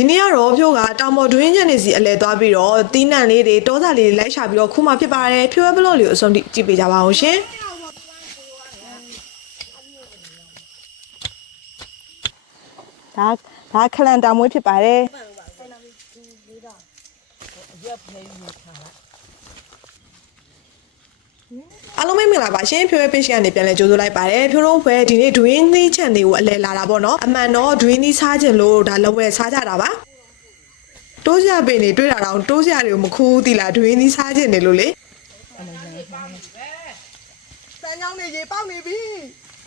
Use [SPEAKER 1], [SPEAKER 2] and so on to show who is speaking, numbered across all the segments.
[SPEAKER 1] ဒီနေ့ကတော့ဖြိုးကတောင်ပေါ်တွင်းညနေစီအလဲသွားပြီးတော့တီးနှံလေးတွေတောစာလေးတွေလိုက်ရှာပြီးတော့ခုမှဖြစ်ပါတယ်ဖြိုးရဲ့ဘလော့လေးကိုအဆုံးထိကြည့်ပေးကြပါအောင်ရှင်
[SPEAKER 2] ဒါဒါခလန်တာမွေးဖြစ်ပါတယ်
[SPEAKER 1] အားလုံး ပဲမင်္ဂလာပါရှင်ဖြိုးရဲ့ page ကနေပြန်လဲကြိုးဆိုလိုက်ပါတယ်ဖြိုးတို့ဘွဲဒီနေ့ dream သီးချန်လေးကိုအလဲလာတာပေါ့နော်အမှန်တော့ dream သီးစားခြင်းလို့ဒါလက်ဝဲစားကြတာပါတိုးစရာပင်နေတွေ့တာတော့တိုးစရာတွေကိုမခူးသီလား dream သီးစားခြင်းနေလို့လေ
[SPEAKER 2] စမ်းကြောင်းနေရေပေါက်နေပြီ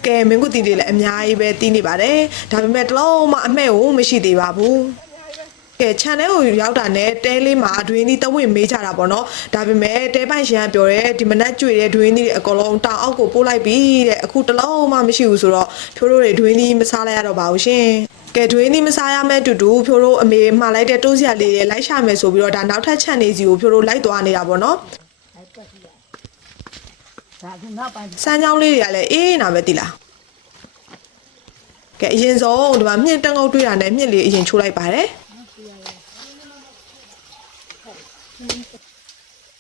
[SPEAKER 1] ကဲမင်းကုတီတွေလည်းအများကြီးပဲတီးနေပါတယ်ဒါပေမဲ့တစ်လုံးမှအမဲ့ကိုမရှိသေးပါဘူး ကဲ channel ကိုရောက်တာနဲ့တဲလေးမှာဒွင်းသီးတဝင့်မေးကြတာပေါ့နော်ဒါပေမဲ့တဲပိုင်ရှင်ကပြောတယ်ဒီမနက်ကြွေတဲ့ဒွင်းသီးတွေအကုန်လုံးတောင်အောက်ကိုပို့လိုက်ပြီတဲ့အခုတစ်လုံးမှမရှိဘူးဆိုတော့ဖြိုးတို့တွေဒွင်းသီးမစားလိုက်ရတော့ပါဘူးရှင်ကဲဒွင်းသီးမစားရမဲ့တူတူဖြိုးတို့အမေမှားလိုက်တဲ့တိုးစရာလေးတွေလိုက်ရှာမယ်ဆိုပြီးတော့ဒါနောက်ထပ် channel စီကိုဖြိုးတို့လိုက်သွားနေတာပေါ့နော်စမ်းကြောင်းလေးတွေကလည်းအေးနာပဲတိလားကဲအရင်ဆုံးဒီမှာမြင့်တက်ငုတ်တွေ့တာနဲ့မြင့်လေးအရင်ချိုးလိုက်ပါတယ်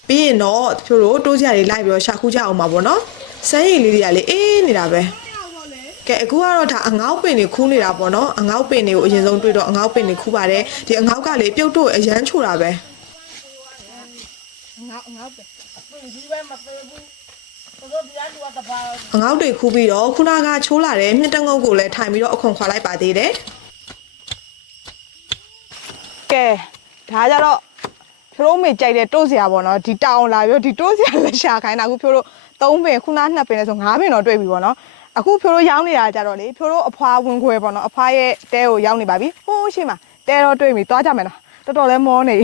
[SPEAKER 1] ပြီးရင်တော့ဖြိုးတို့တိုးစရာတွေလိုက်ပြီးတော့ရှာခူးကြအောင်ပါပေါ့နော်စမ်းရည်လေးတွေကလည်းအေးနေတာပဲကဲအခုကတော့ဒါအငေါက်ပင်တွေခူးနေတာပေါ့နော်အငေါက်ပင်တွေကိုအရင်ဆုံးတွေ့တော့အငေါက်ပင်တွေခူးပါတယ်ဒီအငေါက်ကလေပြုတ်တော့အရန်ချိုတာပဲ
[SPEAKER 2] ငေါငေါပဲ
[SPEAKER 1] အငေါက်တွေခူးပြီးတော့ခုနကချိုးလာတဲ့မြင့်တက်ငုတ်ကိုလည်းထိုင်ပြီးတော့အခွန်ခွာလိုက်ပါသေးတယ်
[SPEAKER 2] ကဲဒါကြတော့ ဖြိုးမေကြိုက်တဲ့တိုးစရာပေါ့နော်ဒီတောင်လာပြီးဒီတိုးစရာလက်ရှာခိုင်းတာအခုဖြိုးတို့၃ပင်ခုနနှစ်ပင်လဲဆို၅ပင်တော့တွေ့ပြီပေါ့နော်အခုဖြိုးတို့ရောင်းနေတာကြတော့လေဖြိုးတို့အဖွာဝင်ခွဲပေါ့နော်အဖွာရဲ့တဲကိုရောက်နေပါပြီဟိုးရှိမှာတဲတော့တွေ့ပြီသွားကြမယ်နော်တော်တော်လဲမောနေ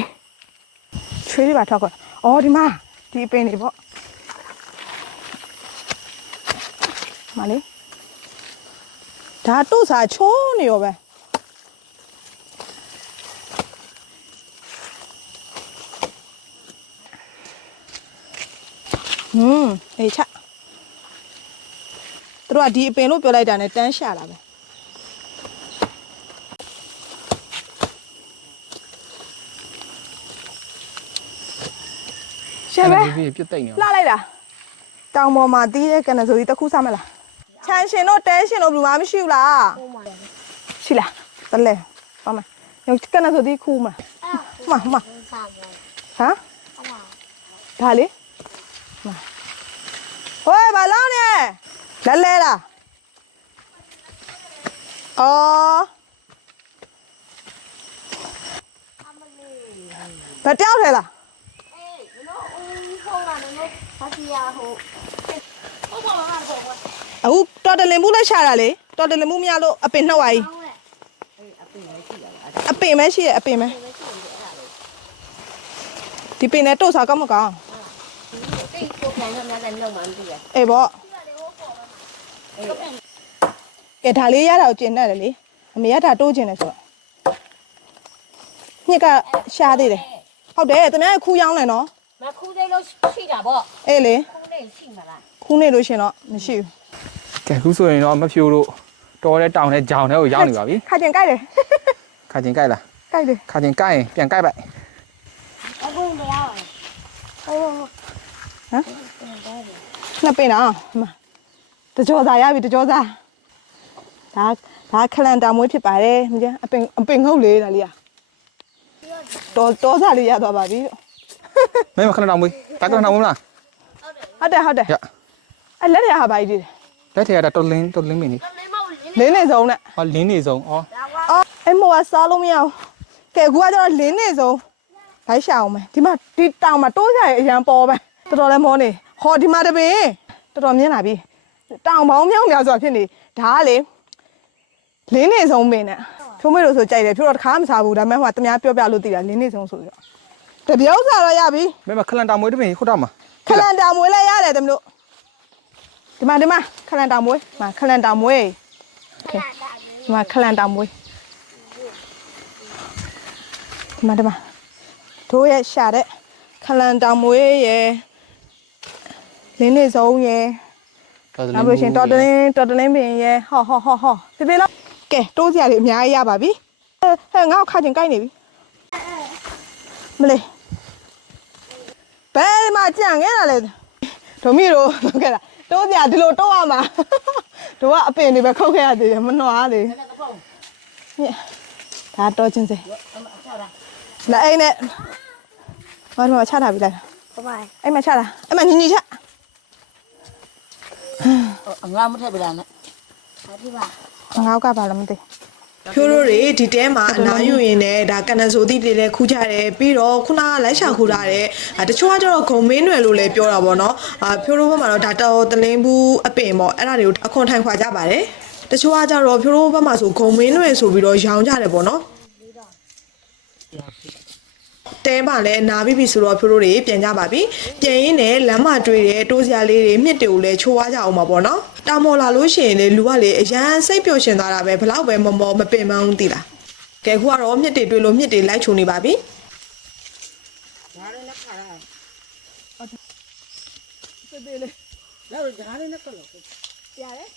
[SPEAKER 2] ချွေးလေးပါထောက်ခွအော်ဒီမှာဒီအပင်တွေပေါ့မလေးဒါတို့စာချိုးနေရောပဲ ဟွန်းအေးချသူတို့ကဒီအပင်လို့ပြောလိုက်တာနဲ့တန်းရှာလာပဲရှယ်ပဲ
[SPEAKER 3] ဒီပြတ်တိတ်နေ
[SPEAKER 2] လှလိုက်တာတောင်ပေါ်မှာတီးတဲ့ကနဆိုကြီးတစ်ခုစားမလားချန်ရှင်တို့တဲရှင်တို့ဘယ်မှာမရှိဘူးလားရှိလားတလဲပါမရောကနဆိုကြီးခူးမမမဟမ်ဒါလေ ဟိုးဘာလောင်းနေလဲလဲလားအော်ဘာတောက်ထဲလားအခုတော်တလင်မှုလည်းရှာတာလေတော်တလင်မှုမရလို့အပင်နှောက်သွားကြီးအပင်မရှိရအပင်မဲဒီပင်နဲ့တို့စားကောင်းမကောင်း
[SPEAKER 4] တိုင်းဆိုများတဲ့နှုတ်မှမသိရ
[SPEAKER 2] အေးပေါ့ကဲဒါလေးရတာကိုကျင်တတ်တယ်လေအမေရတာတိုးကျင်တယ်ဆိုတော့ညက်ကရှားသေးတယ်ဟုတ်တယ်သမီးကခူးရောင်းလဲနော်
[SPEAKER 4] မခူးသေးလို့ရှိတာပေါ့
[SPEAKER 2] အေးလေ
[SPEAKER 4] ခူးနေရှိမလား
[SPEAKER 2] ခူးနေလို့ရှင်တော့မရှိဘူး
[SPEAKER 3] ကဲခုဆိုရင်တော့မဖြိုးတို့တော်တဲ့တောင်တဲ့ဂျောင်တဲ့ကိုရောက်နေပါပြီ
[SPEAKER 2] ခါကျင်ကြိုက်တယ်
[SPEAKER 3] ခါကျင်ကြိုက်လား
[SPEAKER 2] ကြိုက်တယ်
[SPEAKER 3] ခါကျင်ကြိုက်ရင်ပြန်ကြိုက်ပါ
[SPEAKER 4] အခုမရပါဘူးဟောဟမ်
[SPEAKER 2] နှစ်ပင်တော့ဟိုမှာတကြောစာရပြီတကြောစာဒါဒါခလန်တာမွေးဖြစ်ပါတယ်မြင်အပင်အပင်ငုတ်လေးဒါလေးอ่ะတော်တော်စာလေးရသွားပါပြီလို့
[SPEAKER 3] မင်းမခဏတော့မွေးတာကတော့တော့မလား
[SPEAKER 2] ဟုတ်တယ်ဟုတ်တယ်
[SPEAKER 3] ရ
[SPEAKER 2] အဲ့လက်ရဟာပါကြီး
[SPEAKER 3] လက်ထရတာတော်လင်းတော်လင်းမင်းနေ
[SPEAKER 2] လင်းနေစုံနဲ့
[SPEAKER 3] ဟောလင်းနေဆုံးဩ
[SPEAKER 2] အော်အဲ့မောကစားလို့မရဘူးကဲအခုကကျတော့လင်းနေစုံလိုက်ရှာအောင်မယ်ဒီမှာဒီတောင်မှာတိုးကြရအရန်ပေါ်ပဲတော်တော်လဲမောနေ ဟောဒီမှာတပင်တော်တော်မြင်လာပြီတောင်ပေါင်းမြောက်များစွာဖြစ်နေဒါကလေ လင်းနေဆုံးပင်နဲ့ဖြိုးမေလို့ဆိုကြိုက်တယ်ဖြိုးတော့တစ်ခါမစားဘူးဒါပေမဲ့ဟိုကတများပြောပြလို့သိတာလင်းနေဆုံးဆိုပြီးတော့တပြောက်စားတော့ရပြီ
[SPEAKER 3] မင်းမခလန်တာမွေးတပင်ခုတော့မှာ
[SPEAKER 2] ခလန်တာမွေးလည်းရတယ်တမလို့ဒီမှာဒီမှာခလန်တာမွေးမှာခလန်တာမွေးโอเคဒီမှာခလန်တာမွေးဒီမှာဒီမှာတို့ရဲ့ရှာတဲ့ခလန်တာမွေးရဲ့ လင်းနေဆုံးရဲ့
[SPEAKER 3] တော်လင်း
[SPEAKER 2] နောက်လို့ရှရင်တော်တလင်းတော်တလင်းပင်ရဲ့ဟောဟောဟောဟောဖေဖေလောက်ကဲတိုးစရာတွေအများကြီးရပါပြီဟဲ့ငါ့ကိုခါချင်ကိုက်နေပြီမလေးဘယ်မှာကြံခဲ့တာလဲတို့မီတို့လုပ်ခဲ့တာတိုးပြဒီလိုတိုးရမှာတို့ကအပင်တွေပဲခုတ်ခဲ့ရသေးတယ်မနှွားသေးညက်ဒါတော့ချင်းစေလာအိမ်နဲ့ဘာမှချတာပြီလား
[SPEAKER 4] ဘဘ
[SPEAKER 2] အဲ့မှာချတာအဲ့မှာညီညီချ
[SPEAKER 5] ငါမထက်ပြလာနဲ့
[SPEAKER 4] ဘာဒီပါ
[SPEAKER 2] ငါ့ကပါလားမသိ
[SPEAKER 1] ဖြိုးတို့တွေဒီတဲမှာအနာယူရင်လည်းဒါကနဆိုသီးတွေလည်းခူးကြတယ်ပြီးတော့ခုနကလိုက်ရှာခူးတာတဲ့အာတချို့ကကျတော့ဂုံမင်းတွေလို့လည်းပြောတာပေါ့နော်အာဖြိုးတို့ဘက်မှာတော့ဒါတော်တလင်းဘူးအပင်ပေါ့အဲ့ဒါတွေကိုအခွန်ထိုင်ခွာကြပါတယ်တချို့ကကျတော့ဖြိုးတို့ဘက်မှာဆိုဂုံမင်းတွေဆိုပြီးတော့ရောင်းကြတယ်ပေါ့နော် တဲပါလဲနာပြီးပြီဆိုတော့ဖြိုးတို့တွေပြန်ကြပါပြီပြန်ရင်းနဲ့လမ်းမတွေ့တဲ့တိုးစရာလေးတွေမြစ်တွေကိုလည်းချိုးွားကြအောင်ပါပေါ့နော်တာမော်လာလို့ရှိရင်လေလူကလေအရန်စိတ်ပျော်ရှင်သွားတာပဲဘလောက်ပဲမော်မော်မပင်မအောင်သိလားကဲခုကတော့မြစ်တွေတွေ့လို့မြစ်တွေလိုက်ချိုနေပါပြီ
[SPEAKER 2] စစ်သေးလေး
[SPEAKER 5] လောက်ဒါလေးနဲ့ကလို့
[SPEAKER 2] ရတယ်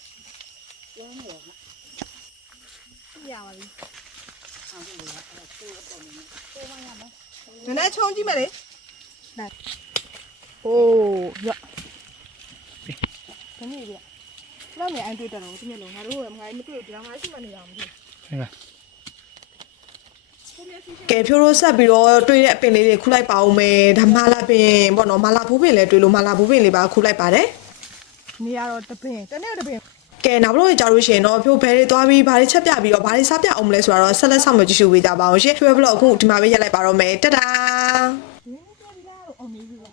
[SPEAKER 2] ရပါပြီ နည်းနည်းချုံကြည့်မယ်လေလာအိုးရဘယ်နည်းပြလောက်နေအန်တွေ့တယ်တော့ဒီမျိုးလုံးငါတို့ကငါမတွေ့ဘူးဒီတော့ငါရှိမှနေရအောင်မသိ
[SPEAKER 3] ဟုတ်ကဲ့
[SPEAKER 1] ကဲဖြိုးတို့ဆက်ပြီးတော့တွေ့တဲ့အပင်လေးတွေခူးလိုက်ပါဦးမယ်ဒါမာလာပင်ပေါ့နော်မာလာဘူးပင်လည်းတွေ့လို့မာလာဘူးပင်လေးပါခူးလိုက်ပါတယ်
[SPEAKER 2] နေရတော့တပင်တနေ့တပင်
[SPEAKER 1] ကဲနောက်လို့ကြာလို့ရှိရင်တော့ဖြိုးဘဲတွေသွားပြီးဘာတွေချက်ပြပြီးတော့ဘာတွေစားပြအောင်မလဲဆိုတော့ဆက်လက်ဆောင်မကြည့်ရှုပေးကြပါအောင်ရှင်ဖြိုးဘလော့အခုဒီမှာပဲရက်လိုက်ပါတော့မယ်တတား